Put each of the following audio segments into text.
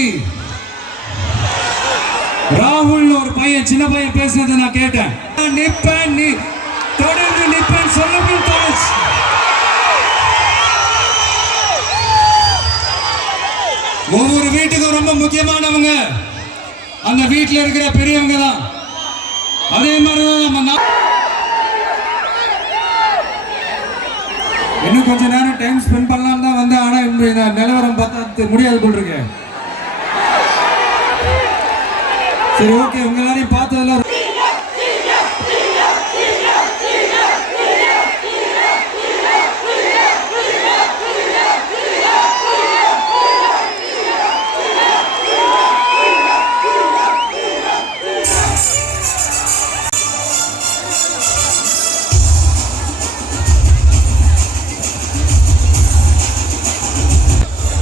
போராட்டத்தை ராகுல் ஒரு பையன் சின்ன பையன் பேசுனதை நான் கேட்டேன். நிப்பேன் நீ தொடர்ந்து நிப்பேன் சொல்லுங்கள் தோணுச்சு ஒவ்வொரு வீட்டுக்கும் ரொம்ப முக்கியமானவங்க. அந்த வீட்டில் இருக்கிற பெரியவங்க தான். அதே மாதிரி தான் நம்ம இன்னும் கொஞ்ச நேரம் டைம் ஸ்பெண்ட் பண்ணலாம் தான் வந்தேன். ஆனால் இந்த நிலவரம் பார்த்தா முடியாது போல் இருக்கேன் சரி ஓகே உங்க எல்லாரையும் பார்த்ததெல்லாம்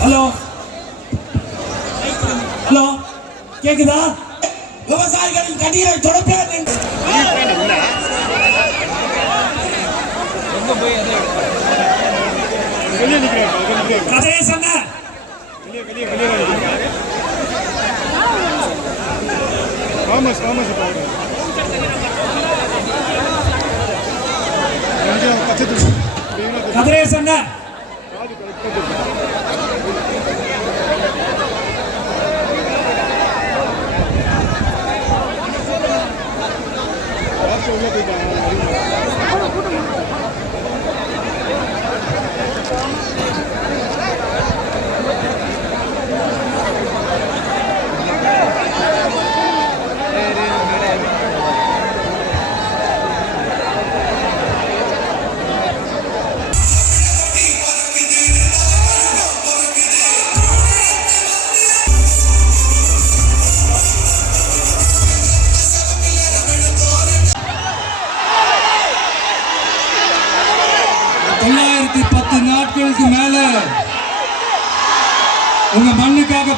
ஹலோ ஹலோ கேக்குதா? விவசாயிகளின் கண்ணீரை தொடப்பேன் என்று. கதையை சொன்ன. தாமஸ் தாமஸ் கச்சத்து கதையை 一对一。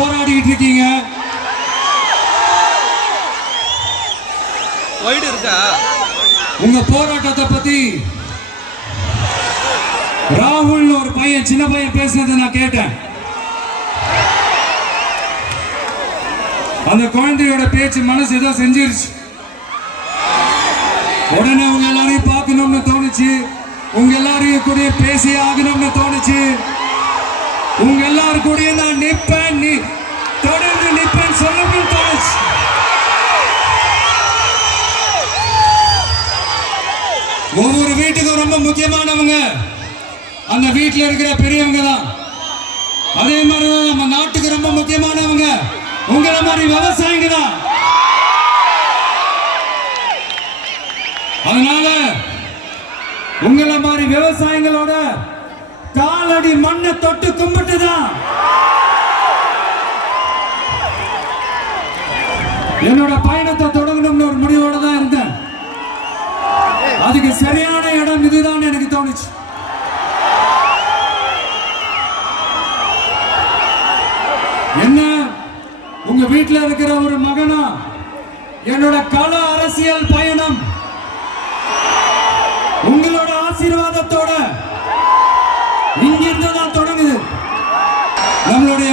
போராடிட்டு இருக்கீங்க. உங்க போராட்டத்தை பத்தி ராகுல் ஒரு பையன் சின்ன பையன் பேசுனதை நான் கேட்டேன். அந்த குழந்தையோட பேச்சு மனசு ஏதோ செஞ்சிருச்சு. உடனே உங்க எல்லாரையும் பார்க்கணும்னு தோணுச்சு. உங்க எல்லாரையும் கூட பேசி ஆகணும்னு தோணுச்சு. உங்க எல்லாரும் கூட நான் நிற்பேன். நீ தொடர்ந்து நிற்பேன். சொல்லுங்கள் தோணுச்சு ஒவ்வொரு வீட்டுக்கும் ரொம்ப முக்கியமானவங்க அந்த வீட்டில் இருக்கிற பெரியவங்க தான். அதே மாதிரி தான் நம்ம நாட்டுக்கு ரொம்ப முக்கியமானவங்க உங்களை மாதிரி விவசாயிங்க தான். அதனால உங்களை மாதிரி விவசாயிகளோட காலடி மண்ணை தொட்டு கும்பிட்டு என்னோட பயணத்தை தொடங்கணும்னு ஒரு முடிவோட தான் இருந்தேன். அதுக்கு சரியான இடம் இதுதான் எனக்கு தோணுச்சு. என்ன? உங்க வீட்டில் இருக்கிற ஒரு மகனா? என்னோட கள அரசியல் பயணம். உங்களோட ஆசீர்வாதத்தோட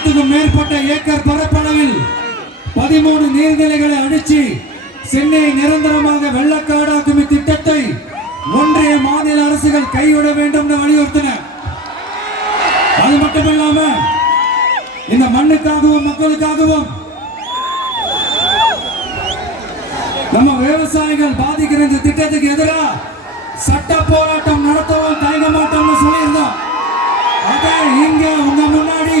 ஆயிரத்துக்கும் மேற்பட்ட ஏக்கர் பரப்பளவில் பதிமூணு நீர்நிலைகளை அடிச்சு சென்னையை நிரந்தரமாக வெள்ளக்காடாக்கும் இத்திட்டத்தை ஒன்றிய மாநில அரசுகள் கைவிட வேண்டும் வலியுறுத்தின அது மட்டுமில்லாம இந்த மண்ணுக்காகவும் மக்களுக்காகவும் நம்ம விவசாயிகள் பாதிக்கிற இந்த திட்டத்துக்கு எதிராக சட்ட போராட்டம் நடத்தவும் தயங்க மாட்டோம்னு சொல்லியிருந்தோம். அதை இங்க உங்க முன்னாடி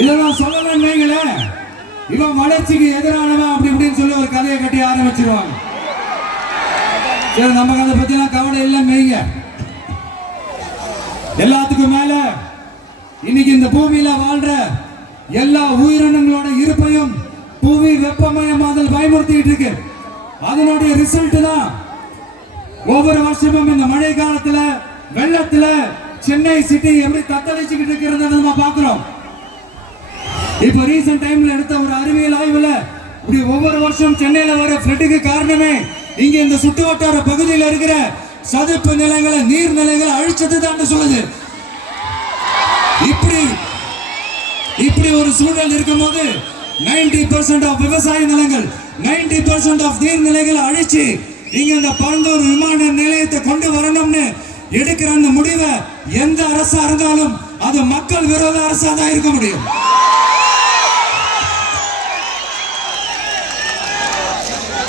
இதை நான் சொல்லலன்னு இவன் வளர்ச்சிக்கு எதிரானவன் அப்படி இப்படின்னு சொல்லி ஒரு கதையை கட்டி ஆரம்பிச்சிருவாங்க. சரி நமக்கு அதை பத்திலாம் கவலை இல்லை மெய்ங்க. எல்லாத்துக்கும் மேல இன்னைக்கு இந்த பூமியில வாழ்ற எல்லா உயிரினங்களோட இருப்பையும் புவி வெப்பமயமாதல் பயமுறுத்திட்டு இருக்கு. அதனுடைய ரிசல்ட் தான் ஒவ்வொரு வருஷமும் இந்த மழை காலத்துல வெள்ளத்துல சென்னை சிட்டி எப்படி தத்தளிச்சுக்கிட்டு இருக்கிறது நம்ம பாக்குறோம் இப்போ ரீசெண்ட் டைம்ல எடுத்த ஒரு அறிவியல் ஆய்வுல இப்படி ஒவ்வொரு வருஷம் சென்னையில வர ஃப்ளட்டுக்கு காரணமே இங்க இந்த சுட்டு வட்டார பகுதியில் இருக்கிற சதுப்பு நிலங்களை நீர் நிலைகளை அழிச்சது தான் சொல்லுது. இப்படி இப்படி ஒரு சூழல் இருக்கும்போது 90% பர்சன்ட் ஆஃப் விவசாய நிலங்கள் 90% பர்சன்ட் ஆஃப் நீர்நிலைகளை அழிச்சு இங்க இந்த பரந்தூர் விமான நிலையத்தை கொண்டு வரணும்னு எடுக்கிற அந்த முடிவை எந்த அரசா இருந்தாலும் அது மக்கள் விரோத அரசா தான் இருக்க முடியும்.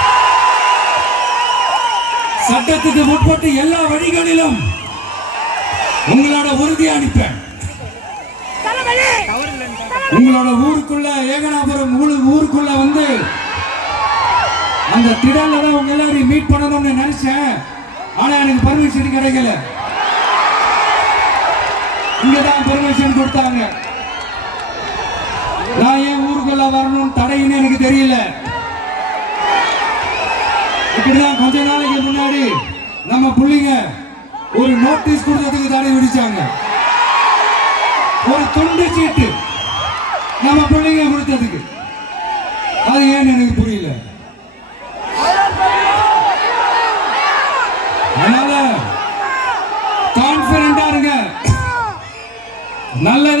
சட்டத்துக்கு முற்பட்டு எல்லா வழிகளிலும் உங்களோட உறுதி அனுப்பேன் உங்களோட ஊருக்குள்ள ஏகனாபுரம் ஊரு- ஊருக்குள்ள வந்து அந்த திடல்ல தான் உங்க எல்லாரையும் மீட் பண்ணணும்னு நினைச்சேன். ஆனா எனக்கு பர்மிஷன் கிடைக்கல. இங்கதான் பர்மிஷன் கொடுத்தாங்க. நான் ஏன் ஊருக்குள்ள வரணும் தடைன்னு எனக்கு தெரியல. இப்படிதான் நம்ம பிள்ளைங்க ஒரு நோட்டீஸ் கொடுத்ததுக்கு தடை விதிச்சாங்க ஒரு துண்டு சீட்டு நம்ம பிள்ளைங்க கொடுத்ததுக்கு. அது ஏன் எனக்கு புரியல? அதனால கான்பிடண்டா இருங்க. நல்லது